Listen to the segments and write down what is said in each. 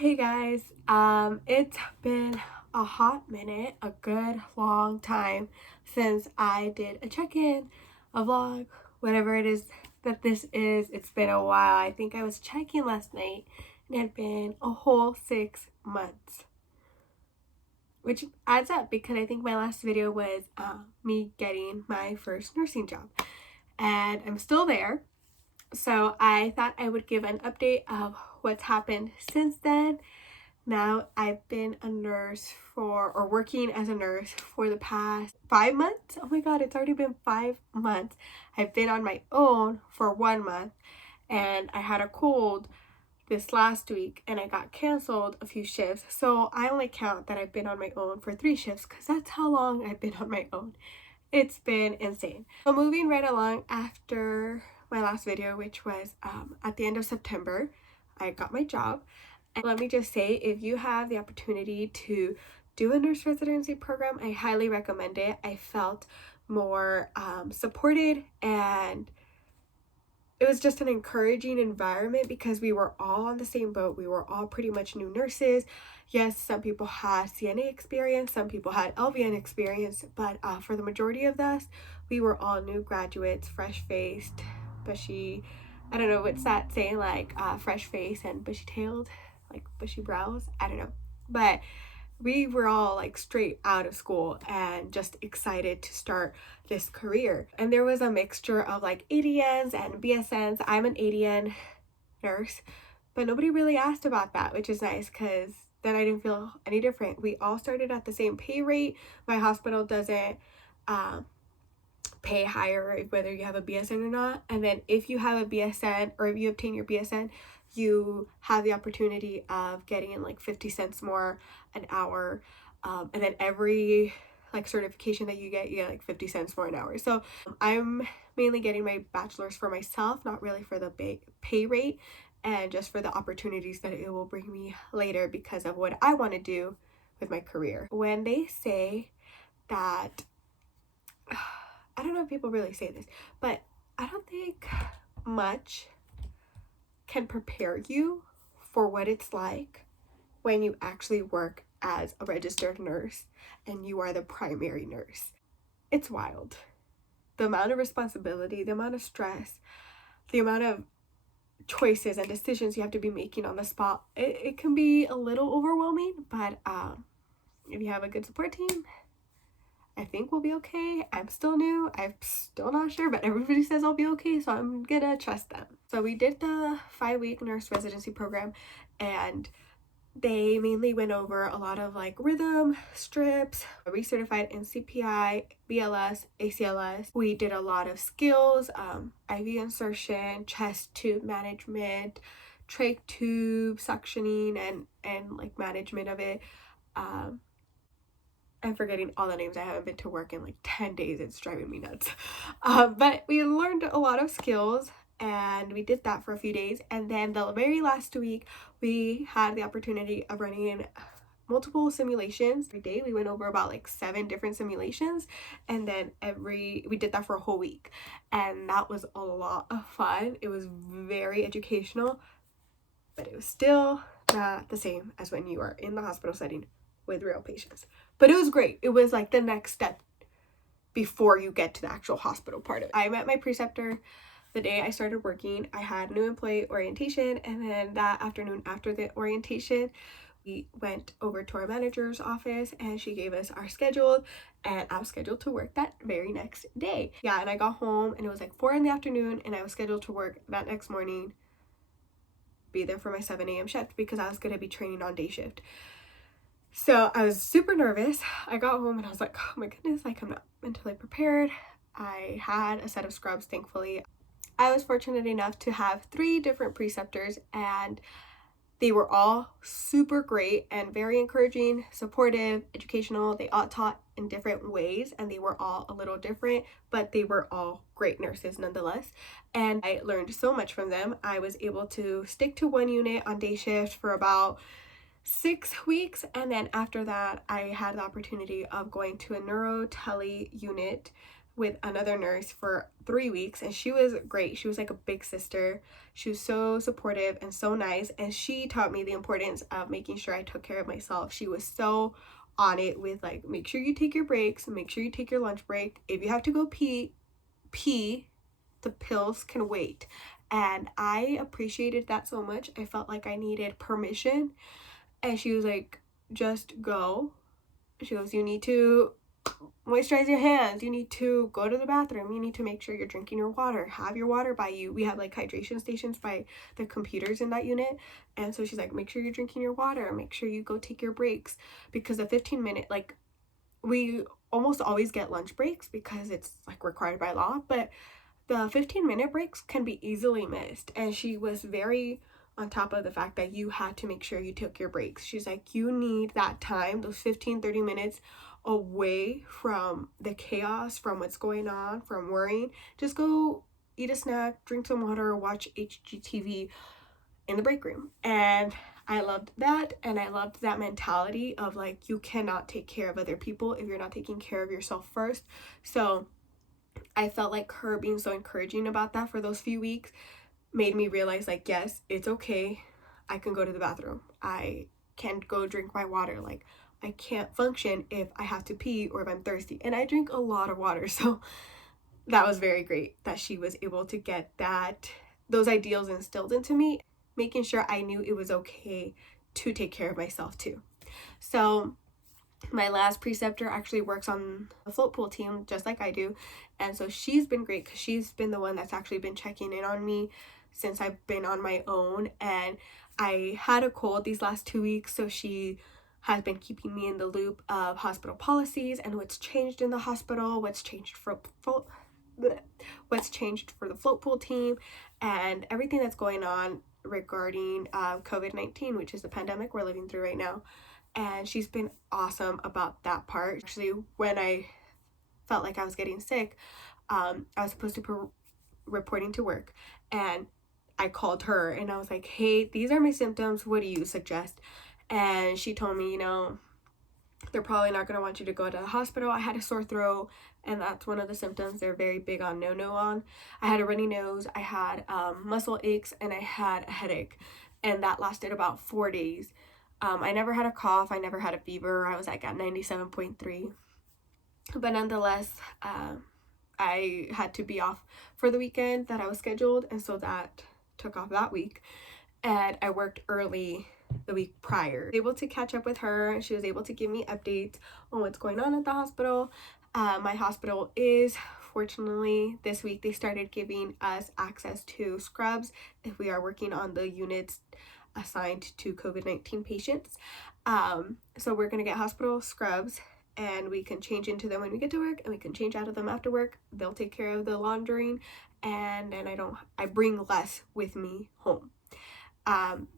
Hey guys, it's been a hot minute, a good long time since I did a check-in, a vlog, whatever it is that this is. It's been a while. I think I was checking last night and it had been a whole 6 months, which adds up because I think my last video was me getting my first nursing job and I'm still there. So I thought I would give an update of what's happened since then. Now I've been a nurse or working as a nurse for the past 5 months. Oh my god, it's already been 5 months. I've been on my own for 1 month and I had a cold this last week and I got canceled a few shifts. So I only count that I've been on my own for 3 shifts because that's how long I've been on my own. It's been insane. So moving right along after my last video, which was at the end of September, I got my job. And let me just say, if you have the opportunity to do a nurse residency program, I highly recommend it. I felt more supported, and it was just an encouraging environment because we were all on the same boat. We were all pretty much new nurses. Yes, some people had CNA experience, some people had LVN experience, but for the majority of us, we were all new graduates, fresh-faced, bushy, I don't know, what's that saying, like fresh face and bushy-tailed, like bushy brows, I don't know. But we were all like straight out of school and just excited to start this career. And there was a mixture of like ADNs and BSNs. I'm an ADN nurse, but nobody really asked about that, which is nice because then I didn't feel any different. We all started at the same pay rate. My hospital doesn't pay higher whether you have a BSN or not. And then if you have a BSN or if you obtain your BSN, you have the opportunity of getting like 50 cents more an hour. And then every like certification that you get like 50 cents more an hour. So I'm mainly getting my bachelor's for myself, not really for the pay rate, and just for the opportunities that it will bring me later because of what I want to do with my career. When they say that, I don't know if people really say this, but I don't think much can prepare you for what it's like when you actually work as a registered nurse and you are the primary nurse. It's wild. The amount of responsibility, the amount of stress, the amount of choices and decisions you have to be making on the spot, it can be a little overwhelming, but if you have a good support team, I think we'll be okay. I'm still new. I'm still not sure, but everybody says I'll be okay, so I'm gonna trust them. So we did the 5-week nurse residency program, and they mainly went over a lot of like rhythm, strips, recertified in CPI, BLS, ACLS. We did a lot of skills, IV insertion, chest tube management, trach tube suctioning, and like management of it. I'm forgetting all the names. I haven't been to work in like 10 days. It's driving me nuts. But we learned a lot of skills and we did that for a few days. And then the very last week, we had the opportunity of running in multiple simulations. Every day we went over about like 7 different simulations, and then we did that for a whole week. And that was a lot of fun. It was very educational, but it was still not the same as when you are in the hospital setting with real patients. But it was great. It was like the next step before you get to the actual hospital part of it. I met my preceptor the day I started working. I had new employee orientation, and then that afternoon after the orientation, we went over to our manager's office and she gave us our schedule, and I was scheduled to work that very next day. Yeah, and I got home and it was like 4 in the afternoon and I was scheduled to work that next morning, be there for my 7 a.m. shift because I was going to be training on day shift. So I was super nervous. I got home and I was like, oh my goodness, like I'm not mentally prepared. I had a set of scrubs, thankfully. I was fortunate enough to have 3 different preceptors, and they were all super great and very encouraging, supportive, educational. They all taught in different ways and they were all a little different, but they were all great nurses nonetheless. And I learned so much from them. I was able to stick to one unit on day shift for about 6 weeks, and then after that I had the opportunity of going to a neuro tele unit with another nurse for 3 weeks, and she was great. She was like a big sister. She was so supportive and so nice, and she taught me the importance of making sure I took care of myself. She was so on it with like, make sure you take your breaks, make sure you take your lunch break. If you have to go pee, the pills can wait. And I appreciated that so much. I felt like I needed permission, and she was like, just go. She goes, you need to moisturize your hands, you need to go to the bathroom, you need to make sure you're drinking your water, have your water by you. We have like hydration stations by the computers in that unit, and so she's like, make sure you're drinking your water, make sure you go take your breaks, because a 15-minute, like, we almost always get lunch breaks because it's like required by law, but the 15-minute breaks can be easily missed. And she was very on top of the fact that you had to make sure you took your breaks. She's like, you need that time, those 15-30 minutes away from the chaos, from what's going on, from worrying. Just go eat a snack, drink some water, watch HGTV in the break room. And I loved that, and I loved that mentality of like, you cannot take care of other people if you're not taking care of yourself first. So I felt like her being so encouraging about that for those few weeks made me realize, like, yes, it's okay. I can go to the bathroom. I can go drink my water. Like, I can't function if I have to pee or if I'm thirsty. And I drink a lot of water. So that was very great that she was able to get those ideals instilled into me, making sure I knew it was okay to take care of myself too. So my last preceptor actually works on the float pool team just like I do, and so she's been great because she's been the one that's actually been checking in on me since I've been on my own. And I had a cold these last 2 weeks, so she has been keeping me in the loop of hospital policies and what's changed in the hospital, what's changed for the float pool team, and everything that's going on regarding COVID-19, which is the pandemic we're living through right now. And she's been awesome about that part. Actually, when I felt like I was getting sick, I was supposed to be reporting to work, and I called her and I was like, hey, these are my symptoms, what do you suggest? And she told me, they're probably not going to want you to go to the hospital. I had a sore throat, and that's one of the symptoms they're very big on no on. I had a runny nose, I had muscle aches, and I had a headache, and that lasted about 4 days. I never had a cough, I never had a fever. I was like at 97.3, but nonetheless, I had to be off for the weekend that I was scheduled, and so that took off that week, and I worked early the week prior. I was able to catch up with her, and she was able to give me updates on what's going on at the hospital. My hospital is, fortunately, this week they started giving us access to scrubs if we are working on the units assigned to COVID-19 patients. So we're gonna get hospital scrubs, and we can change into them when we get to work, and we can change out of them after work. They'll take care of the laundering, and then I bring less with me home.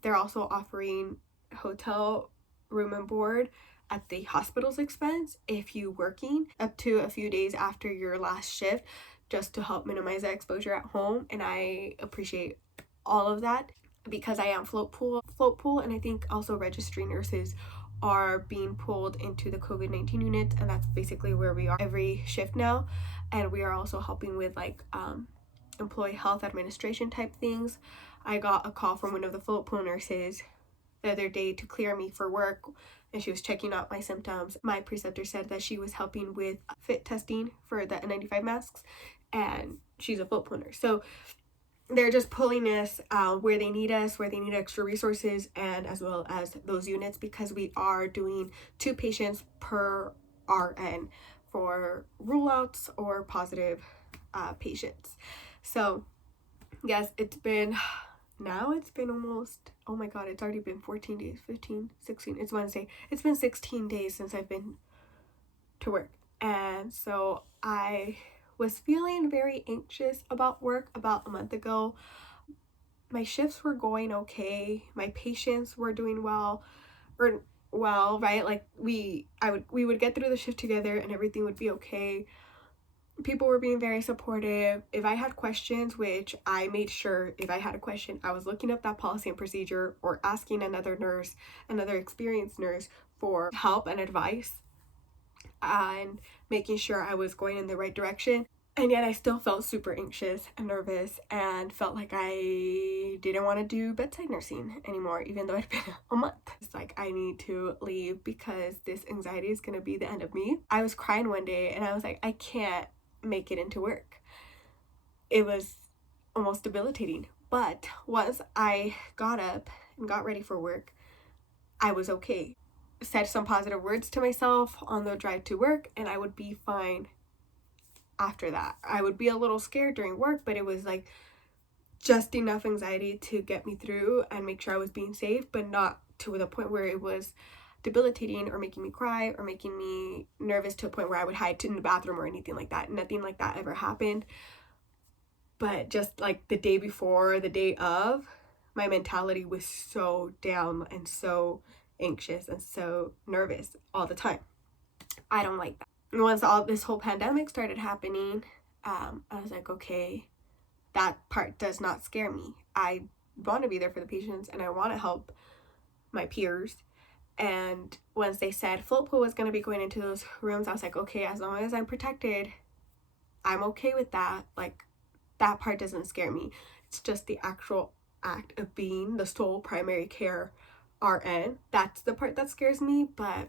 They're also offering hotel room and board at the hospital's expense if you working up to a few days after your last shift, just to help minimize the exposure at home. And I appreciate all of that because I am float pool, and I think also registry nurses are being pulled into the COVID-19 unit, and that's basically where we are every shift now. And we are also helping with like employee health administration type things. I got a call from one of the float pool nurses the other day to clear me for work, and she was checking out my symptoms. My preceptor said that she was helping with fit testing for the N95 masks, and she's a float pool nurse. So they're just pulling us where they need us, where they need extra resources, and as well as those units, because we are doing 2 patients per RN for rule outs or positive patients. So yes, it's been almost, oh my god, it's already been 14 days, 15, 16, it's Wednesday. It's been 16 days since I've been to work. And so I was feeling very anxious about work about a month ago. My shifts were going okay. My patients were doing well, right? Like we would get through the shift together and everything would be okay. People were being very supportive. If I had questions, which I made sure if I had a question, I was looking up that policy and procedure or asking another experienced nurse for help and advice. and making sure I was going in the right direction. And yet I still felt super anxious and nervous and felt like I didn't want to do bedside nursing anymore, even though it'd been a month. It's like, I need to leave because this anxiety is going to be the end of me. I was crying one day and I was like, I can't make it into work. It was almost debilitating. But once I got up and got ready for work, I was okay. Said some positive words to myself on the drive to work and I would be fine after that. I would be a little scared during work, but it was like just enough anxiety to get me through and make sure I was being safe, but not to the point where it was debilitating or making me cry or making me nervous to a point where I would hide in the bathroom or anything like that. Nothing like that ever happened. But just like the day before, the day of, my mentality was so down and so anxious and so nervous all the time. I don't like that. Once all this whole pandemic started happening, I was like, okay, that part does not scare me. I want to be there for the patients and I want to help my peers. And once they said float pool was going to be going into those rooms, I was like, okay, as long as I'm protected, I'm okay with that. Like, that part doesn't scare me. It's just the actual act of being the sole primary care RN. That's the part that scares me. But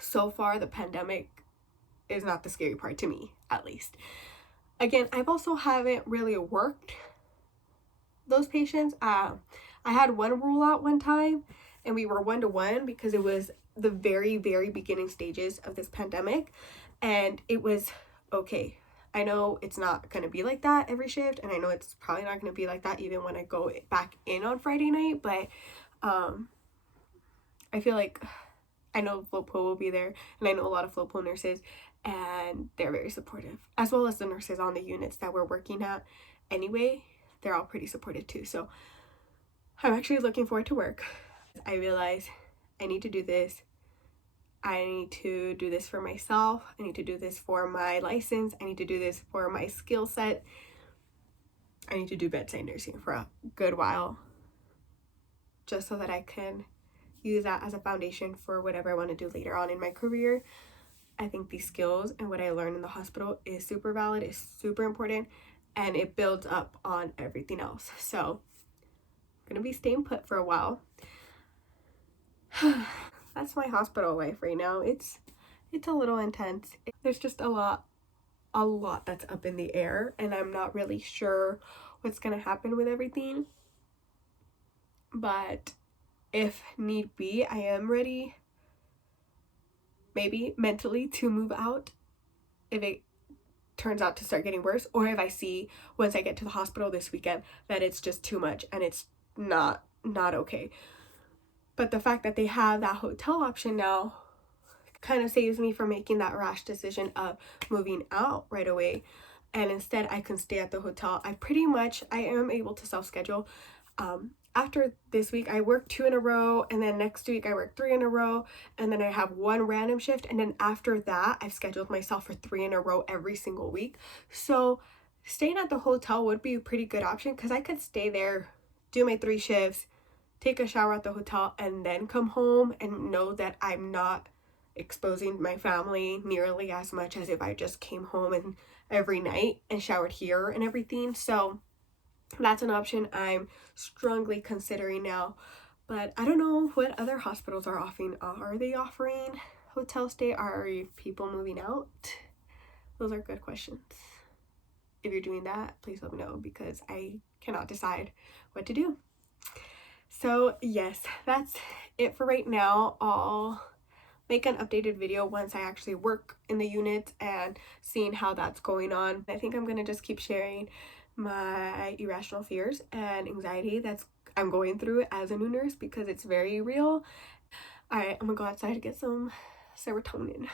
so far, the pandemic is not the scary part to me, at least. Again, I've also haven't really worked those patients. I had one rule out one time and we were 1-to-1 because it was the very, very beginning stages of this pandemic and it was okay. I know it's not going to be like that every shift and I know it's probably not going to be like that even when I go back in on Friday night, but I feel like I know float pool will be there and I know a lot of float pool nurses and they're very supportive, as well as the nurses on the units that we're working at anyway. They're all pretty supportive too. So I'm actually looking forward to work. I realize I need to do this. I need to do this for myself. I need to do this for my license. I need to do this for my skill set. I need to do bedside nursing for a good while just so that I can use that as a foundation for whatever I want to do later on in my career. I think these skills and what I learned in the hospital is super valid, is super important, and it builds up on everything else. So I'm gonna be staying put for a while. That's my hospital life right now. It's a little intense. There's just a lot that's up in the air and I'm not really sure what's gonna happen with everything. But if need be, I am ready, maybe mentally, to move out if it turns out to start getting worse, or if I see once I get to the hospital this weekend that it's just too much and it's not okay. But the fact that they have that hotel option now kind of saves me from making that rash decision of moving out right away, and instead I can stay at the hotel. I am able to self-schedule. After this week I work 2 in a row, and then next week I work 3 in a row, and then I have one random shift, and then after that I've scheduled myself for 3 in a row every single week. So staying at the hotel would be a pretty good option because I could stay there, do my 3 shifts, take a shower at the hotel, and then come home and know that I'm not exposing my family nearly as much as if I just came home and every night and showered here and everything. So that's an option I'm strongly considering now. But I don't know what other hospitals are offering. Are they offering hotel stay? Are people moving out? Those are good questions. If you're doing that, please let me know because I cannot decide what to do. So yes, that's it for right now. I'll make an updated video once I actually work in the unit and seeing how that's going on. I think I'm gonna just keep sharing my irrational fears and anxiety I'm going through as a new nurse because it's very real. I'm gonna go outside to get some serotonin.